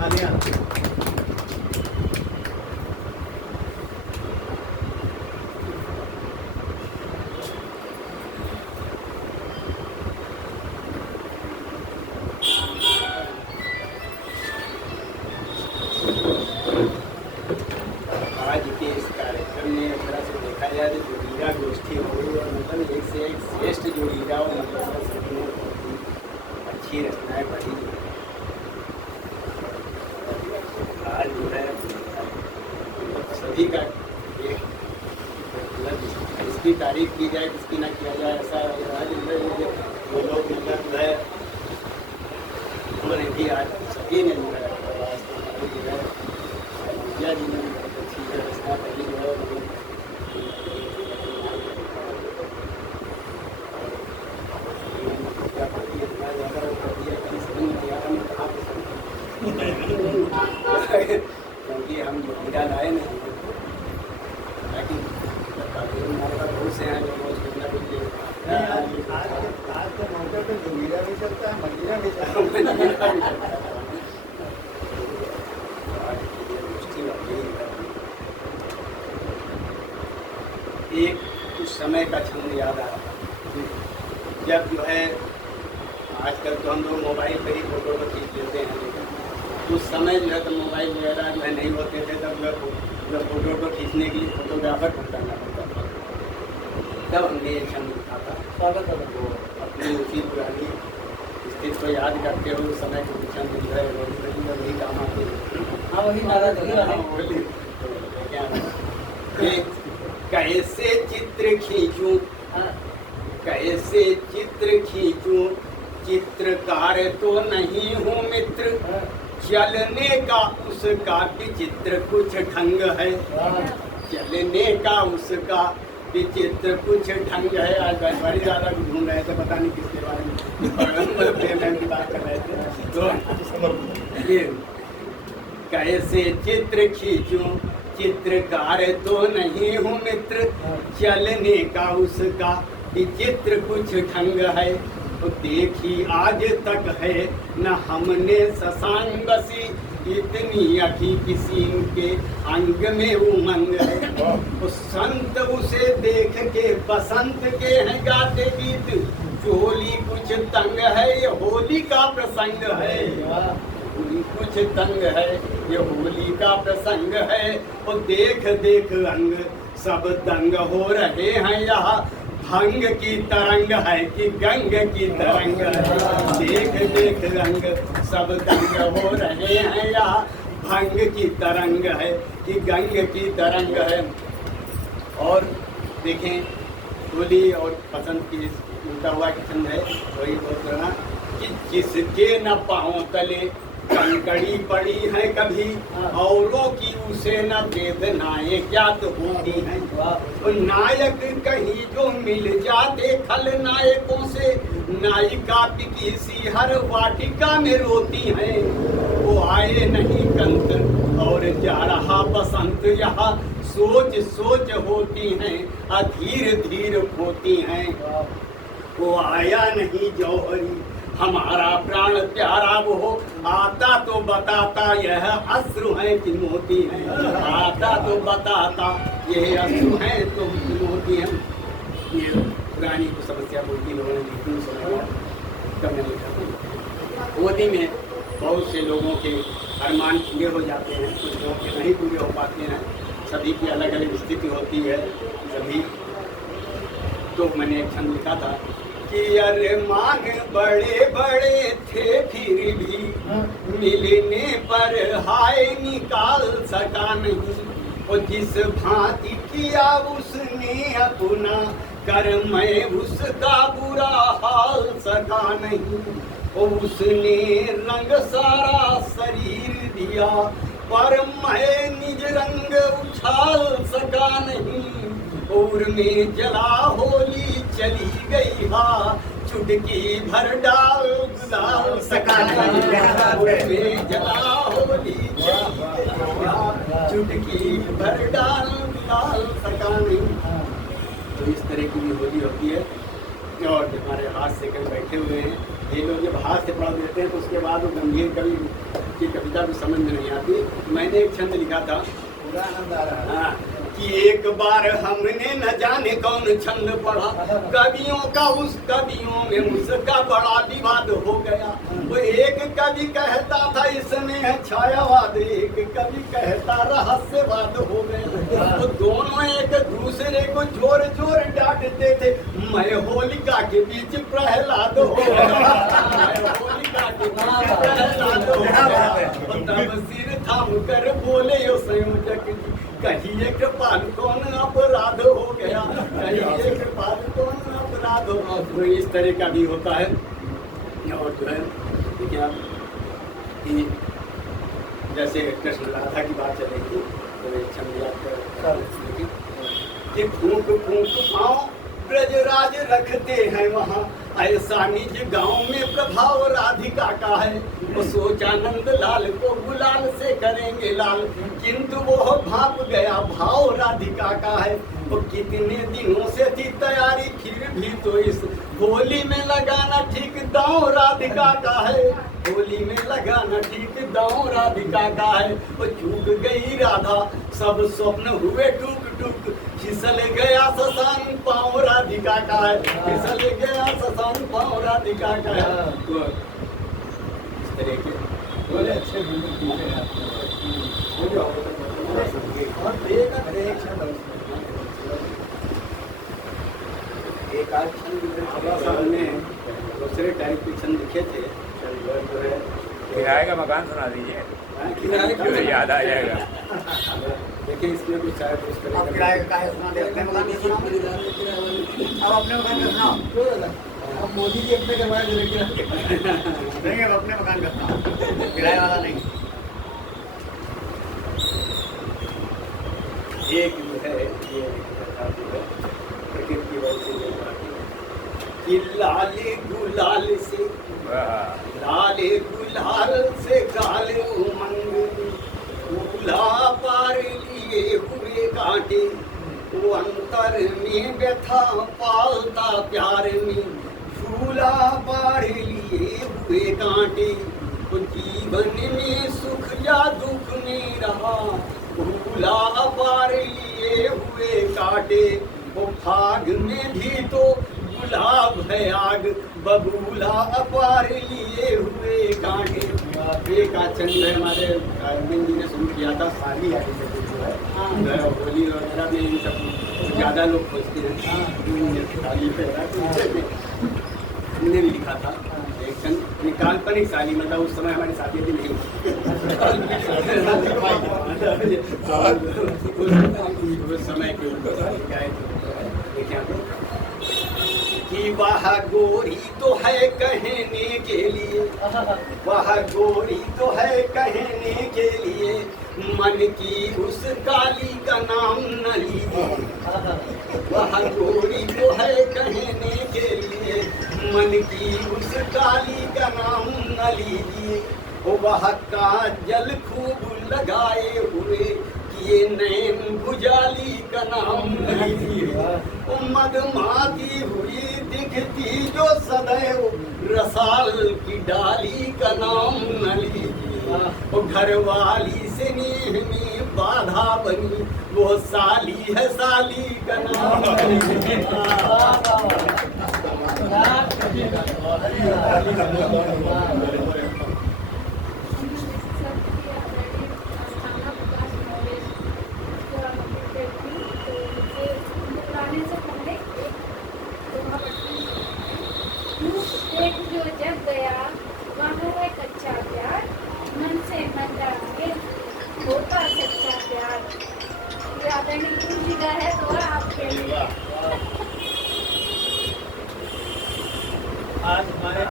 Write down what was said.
थालियाँ। आज के इस कार्यक्रम में एक तरह से देखा जाए तो जो हीरा गोष्ठी हो गई और मतलब एक से एक श्रेष्ठ जो हीरा हो मतलब सभी ने बहुत ही अच्छी रचनाएं पढ़ी। आज जो है सभी का एक मतलब इसकी तारीफ की जाए किसकी ना किया जाए ऐसा आज जो लोग मतलब जो है उन्होंने भी आज सभी ने जो है या जी ने बहुत अच्छी व्यवस्था पहली जो है क्योंकि हम जो हीरा लाए नहीं ताकि हमारे पास बहुत से हैं जो रोज आज के मौके पर जो हीरा भी चलता है मदीना भी चलता है। एक कुछ समय का क्षण याद आ रहा जब जो है आजकल तो हम लोग मोबाइल पर ही फोटो को खींच लेते हैं। उस समय जो है तो मोबाइल वगैरह जो है नहीं होते थे तब जो फोटो को खींचने के लिए फोटोग्राफर को करना पड़ता था। तब हमने एक क्षण उठाता स्वागत वो अपनी उसी पुरानी स्थिति को याद करते हुए उस समय के क्षण जो है वही काम आते हैं। हाँ वही कैसे चित्र खींचूं कैसे चित्र खींचूं चित्रकार तो नहीं हूँ मित्र चलने का उसका विचित्र कुछ ढंग है चलने का उसका विचित्र कुछ ढंग है। आज बड़ी ज़्यादा ढूंढ रहे थे पता नहीं किसके बारे में की बात कर रहे थे तो कैसे चित्र खींचूं चित्रकार तो नहीं हूँ मित्र चलने का उसका विचित्र कुछ ढंग है। तो देखी आज तक है न हमने शशांक बसी इतनी अभी किसी के अंग में उमंग है। तो संत उसे देख के बसंत के हैं गाते गीत चोली कुछ तंग है ये होली का प्रसंग है कुछ तंग है ये होली का प्रसंग है। और देख देख अंग सब दंग हो रहे हैं यहाँ भंग की तरंग है कि गंग की तरंग है। देख देख रंग सब दंग हो रहे हैं यहाँ भंग की तरंग है कि गंग की तरंग है। और देखें होली और बसंत की उल्टा हुआ किस्म है वही बोल रहा कि जिसके न पाँव तले कंकड़ी पड़ी है कभी औरों की उसे न वेदनाएं ज्ञात होती हैं। तो नायक कहीं जो मिल जाते खलनायकों से नायिका किसी हर वाटिका में रोती हैं। वो आए नहीं कंत और जा रहा बसंत यहाँ सोच सोच होती हैं अधीर धीर होती हैं। वो आया नहीं जौहरी हमारा प्राण प्यारा वो आता तो बताता यह अश्रु है कि मोती है। आता तो बताता यह अश्रु है तो मोती है। ये पुरानी को समस्या बोलती लोगों ने लिखी सुना तब मैंने लिखा। होली में बहुत से लोगों के अरमान पूरे हो जाते हैं कुछ लोगों के नहीं पूरे हो पाते हैं। सभी की अलग अलग स्थिति होती है सभी। तो मैंने एक छंद लिखा था कि अरमान बड़े बड़े थे फिर भी मिलने पर हाय निकाल सका नहीं। और जिस भांति किया उसने अपना कर मैं उसका बुरा हाल सका नहीं। और उसने रंग सारा शरीर दिया पर मैं निज रंग उछाल सका नहीं। और में जला होली चली गई हा चुटकी भर डाल गुलाल सका नहीं। में जला होली चुटकी भर डाल गुलाल सका नहीं। तो इस तरह की भी होली होती है। और हमारे हाथ से कभी बैठे हुए हैं ये लोग जब हाथ से पढ़ देते हैं तो उसके बाद वो गंभीर कभी कविता भी समझ में नहीं आती। मैंने एक छंद लिखा था, पूरा आनंद आ रहा है। हाँ, कि एक बार हमने न जाने कौन छंद पढ़ा, कवियों का उस कवियों में उसका बड़ा विवाद हो गया। वो एक कवि कहता था इसमें है छायावाद, एक कवि कहता रहस्यवाद हो गया। वो दोनों एक दूसरे को जोर जोर डांटते थे, मैं होलिका के बीच प्रहलाद हो गया, मैं होलिका के बीच प्रहलाद हो गया। तब सिर थाम कर बोले यो संयोजक जी, कहिए कृपाल कौन अपराध हो गया, कहिए कृपाल कौन अपराध हो गया। तो इस तरह का भी होता है। और जो है क्या कि जैसे कृष्ण राधा की बात चल रही थी, तो एक छंद याद कर कि फूंक फूंक पाँव ब्रजराज रखते हैं वहाँ, ऐसा निज गांव में प्रभाव राधिका का है। वो सोचा नंद लाल को गुलाल से करेंगे लाल, किंतु वो भाप गया भाव राधिका का है। वो कितने दिनों से थी तैयारी, फिर भी तो इस होली में लगाना ठीक दांव राधिका का है, होली में लगाना ठीक दांव राधिका का है। वो चूक गई राधा, सब स्वप्न हुए टूक टूक, फिसल गया शशांक पाँव राधिका का है, फिसल गया शशांक पाँव राधिका का है। तो इस तरह के बोले अच्छे बिल्कुल ठीक है एक आध छंद थोड़ा सा हमने दूसरे टाइप के छंद लिखे थे, जो है किराए का मकान सुना दीजिए, किराए का जो याद आ जाएगा। देखिए इसमें कुछ शायद उस तरह आप का किराए का है सुना दे, अपने मकान का सुनाओ। अब अपने मकान का सुनाओ। अब मोदी जी अपने करवाए देंगे, अब अपने मकान का सुनाओ, किराए वाला नहीं। एक जो है ये प्रकृति की वजह से जो बात है कि लाले गुलाल से, लाले गुलाल से काले उमंग, फूला पार लिए हुए कांटे, वो अंतर में व्यथा पालता प्यार में, फूला पार लिए हुए कांटे। वो जीवन में सुख या दुख में रहा, फूला पार लिए हुए काटे। वो फाग में भी तो गुलाब है आग, बबूला अपार लिए हुए कांटे। एक छंद है हमारे अरविंद जी ने शुरू किया था, साली है जो है होली वगैरह में इन सब ज़्यादा लोग खोजते हैं, साली पे हमने भी लिखा था एक छंद, काल्पनिक साली, मतलब उस समय हमारी शादी भी नहीं उस समय के कि वह गोरी तो है कहने के लिए, वह गोरी तो है कहने के लिए, मन की उस काली का नाम न लीजिए। वह गोरी तो है कहने के लिए, मन की उस काली का नाम न लीजिए। वह काजल खूब लगाए हुए, ये नैन भुजाली का नाम न लीजिए। मदमाती हुई दिखती जो सदैव, रसाल की डाली का नाम न लीजिए। वो घरवाली से नेह में बाधा बनी, वो साली है साली का नाम न लीजिए। जो जब गया वहाँ है कच्चा प्यार, मन से मन डाले होता सच्चा प्यार। याद है तो आपके लिए आज हमारे